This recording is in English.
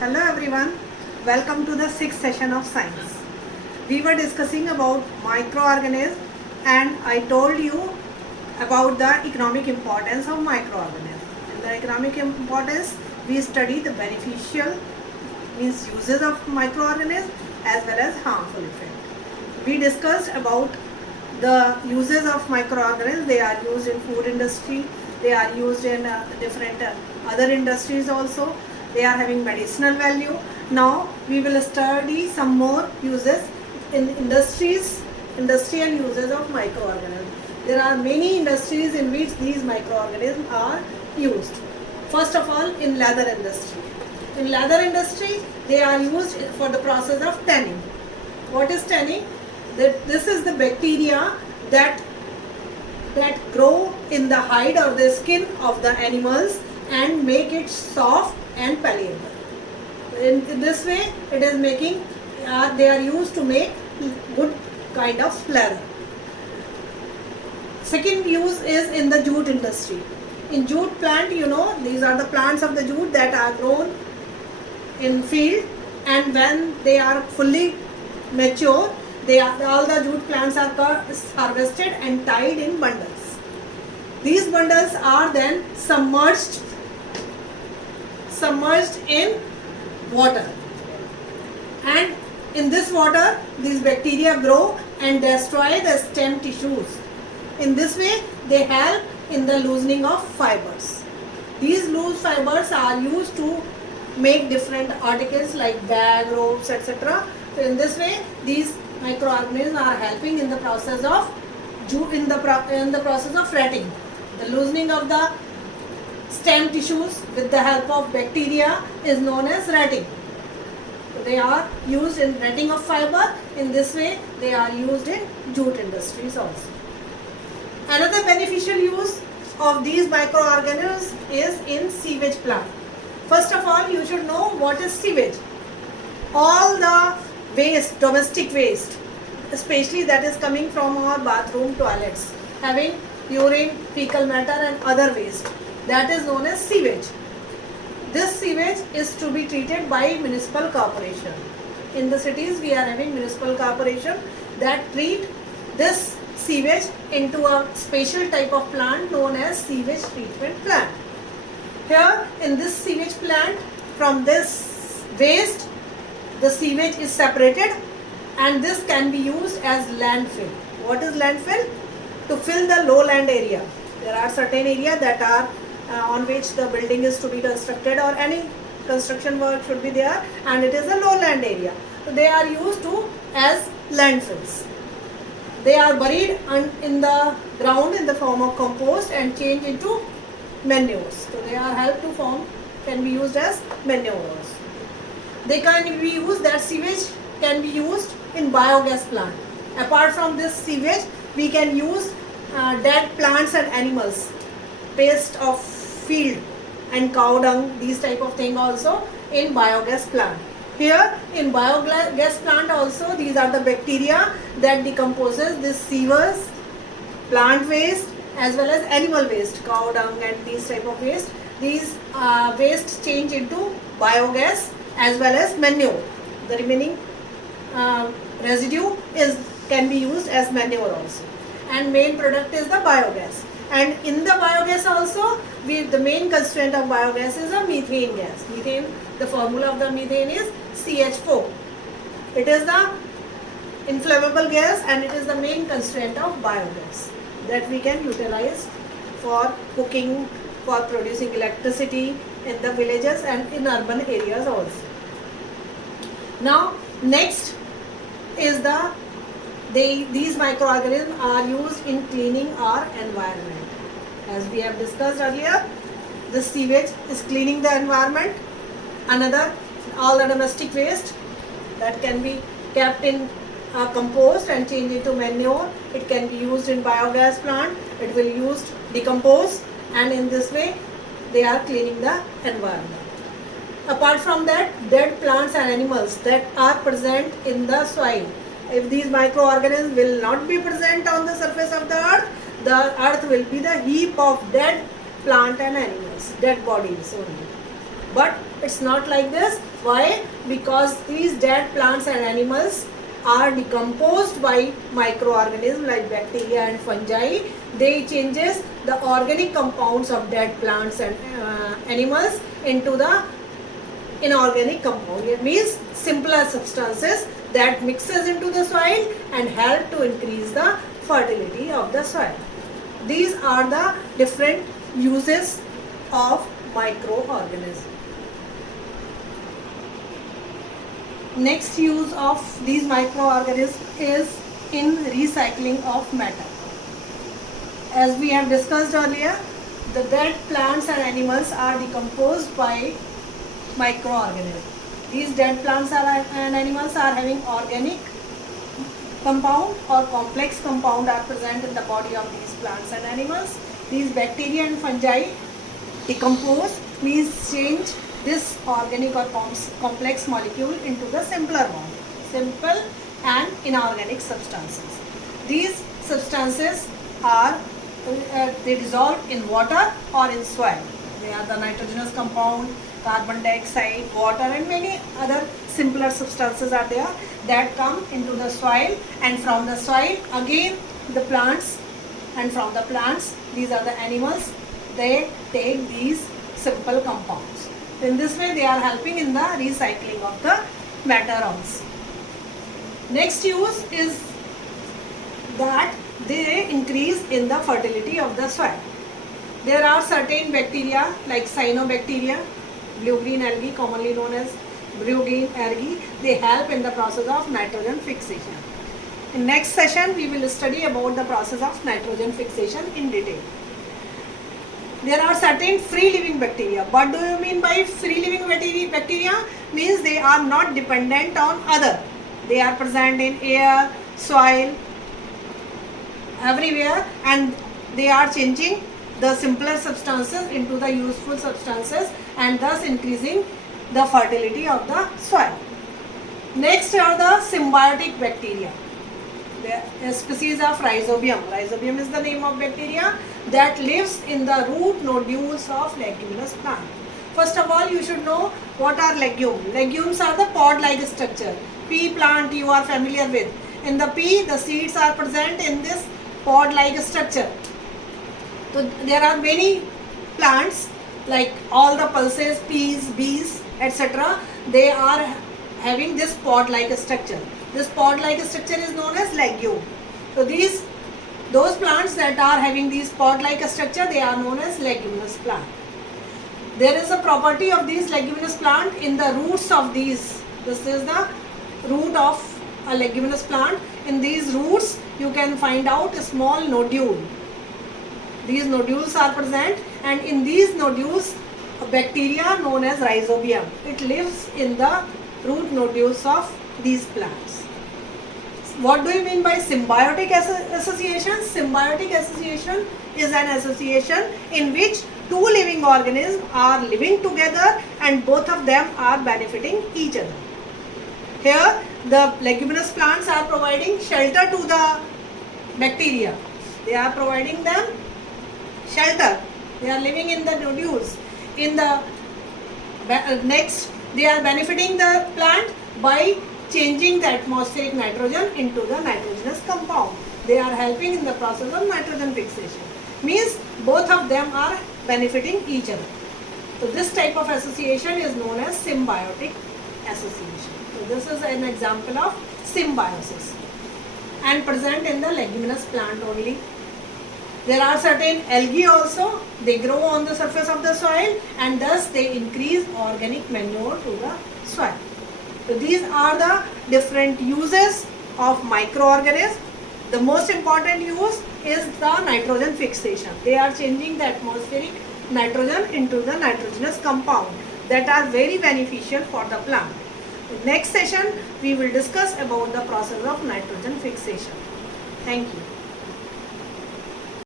Hello everyone, welcome to the sixth session of science. We were discussing about microorganisms and I told you about the economic importance of microorganisms. In the economic importance, we study the beneficial means uses of microorganisms as well as harmful effect. We discussed about the uses of microorganisms. They are used in food industry, they are used in different other industries also. They are having medicinal value. Now we will study some more uses in industrial uses of microorganisms. There are many industries in which these microorganisms are used. First of all, in leather industry. In leather industry, they are used for the process of tanning. What is tanning? This is the bacteria that grow in the hide or the skin of the animals and make it soft and palatable. In this way, it is making, they are used to make good kind of leather. Second use is in the jute industry. In jute plant, these are the plants of the jute that are grown in field, and when they are fully mature, all the jute plants are harvested and tied in bundles. These bundles are then submerged in water, and in this water these bacteria grow and destroy the stem tissues. In this way they help in the loosening of fibers. These loose fibers are used to make different articles like bag, ropes, etc. So in this way these microorganisms are helping in the process of retting, the loosening of the stem tissues with the help of bacteria is known as retting. So they are used in retting of fiber. In this way they are used in jute industries also. Another beneficial use of these microorganisms is in sewage plant. First of all, you should know what is sewage. All the waste, domestic waste, especially that is coming from our bathroom toilets, having urine, fecal matter and other waste, that is known as sewage. This sewage is to be treated by municipal corporation. In the cities we are having municipal corporation that treat this sewage into a special type of plant known as sewage treatment plant. Here in this sewage plant, from this waste the sewage is separated and this can be used as landfill. What is landfill? To fill the lowland area. There are certain areas that are on which the building is to be constructed or any construction work should be there, and it is a lowland area. So they are used as landfills. They are buried in the ground in the form of compost and changed into manures. So they are helped to can be used as manures. They can be used, that sewage can be used in biogas plant. Apart from this sewage, we can use dead plants and animals, waste of field and cow dung, these type of thing also in biogas plant. Here in biogas plant also, these are the bacteria that decomposes this sewers, plant waste as well as animal waste, cow dung and these type of waste. These waste change into biogas as well as manure. The remaining residue can be used as manure also, and main product is the biogas. And in the biogas also, the main constituent of biogas is a methane gas. Methane, the formula of the methane is CH4. It is the inflammable gas and it is the main constituent of biogas that we can utilize for cooking, for producing electricity in the villages and in urban areas also. Now next is these microorganisms are used in cleaning our environment. As we have discussed earlier, the sewage is cleaning the environment. Another, all the domestic waste that can be kept in compost and changed into manure. It can be used in biogas plant. It will decompose, and in this way they are cleaning the environment. Apart from that, dead plants and animals that are present in the soil. If these microorganisms will not be present on the surface of the earth will be the heap of dead plant and animals, dead bodies only. But It's not like this. Why? Because these dead plants and animals are decomposed by microorganisms like bacteria and fungi. They changes the organic compounds of dead plants and animals into the inorganic compound. It means simpler substances that mixes into the soil and help to increase the fertility of the soil. These are the different uses of microorganisms. Next use of these microorganisms is in recycling of matter. As we have discussed earlier, the dead plants and animals are decomposed by microorganisms. These dead plants and animals are having organic compound or complex compound are present in the body of these plants and animals. These bacteria and fungi decompose, means change this organic or complex molecule into the simpler one, simple and inorganic substances. These substances are they dissolve in water or in soil. They are the nitrogenous compound, carbon dioxide, water, and many other simpler substances are there that come into the soil, and from the soil again the plants, and from the plants these are the animals, they take these simple compounds. In this way they are helping in the recycling of the matter also. Next use is that they increase in the fertility of the soil. There are certain bacteria like cyanobacteria, blue-green algae commonly known as blue-green algae, they help in the process of nitrogen fixation. In next session we will study about the process of nitrogen fixation in detail. There are certain free-living bacteria. What do you mean by free-living bacteria? Means they are not dependent on other. They are present in air, soil, everywhere, and they are changing the simpler substances into the useful substances and thus increasing the fertility of the soil. Next are the symbiotic bacteria. The species of Rhizobium. Rhizobium is the name of bacteria that lives in the root nodules of leguminous plant. First of all, you should know what are legumes. Legumes are the pod-like structure. Pea plant you are familiar with. In the pea, the seeds are present in this pod-like structure. So there are many plants like all the pulses, peas, bees, etc. They are having this pod-like structure. This pod-like structure is known as legume. So those plants that are having these pod-like structure, they are known as leguminous plant. There is a property of these leguminous plant in the roots of these. This is the root of a leguminous plant. In these roots, you can find out a small nodule. These nodules are present, and in these nodules, a bacteria known as Rhizobium. It lives in the root nodules of these plants. What do you mean by symbiotic association? Symbiotic association is an association in which two living organisms are living together and both of them are benefiting each other. Here, the leguminous plants are providing shelter to the bacteria. They are providing them shelter. They are living in the nodules. In the next, they are benefiting the plant by changing the atmospheric nitrogen into the nitrogenous compound. They are helping in the process of nitrogen fixation. Means both of them are benefiting each other. So this type of association is known as symbiotic association. So this is an example of symbiosis and present in the leguminous plant only. There are certain algae also. They grow on the surface of the soil and thus they increase organic manure to the soil. So these are the different uses of microorganisms. The most important use is the nitrogen fixation. They are changing the atmospheric nitrogen into the nitrogenous compound that are very beneficial for the plant. In next session, we will discuss about the process of nitrogen fixation. Thank you.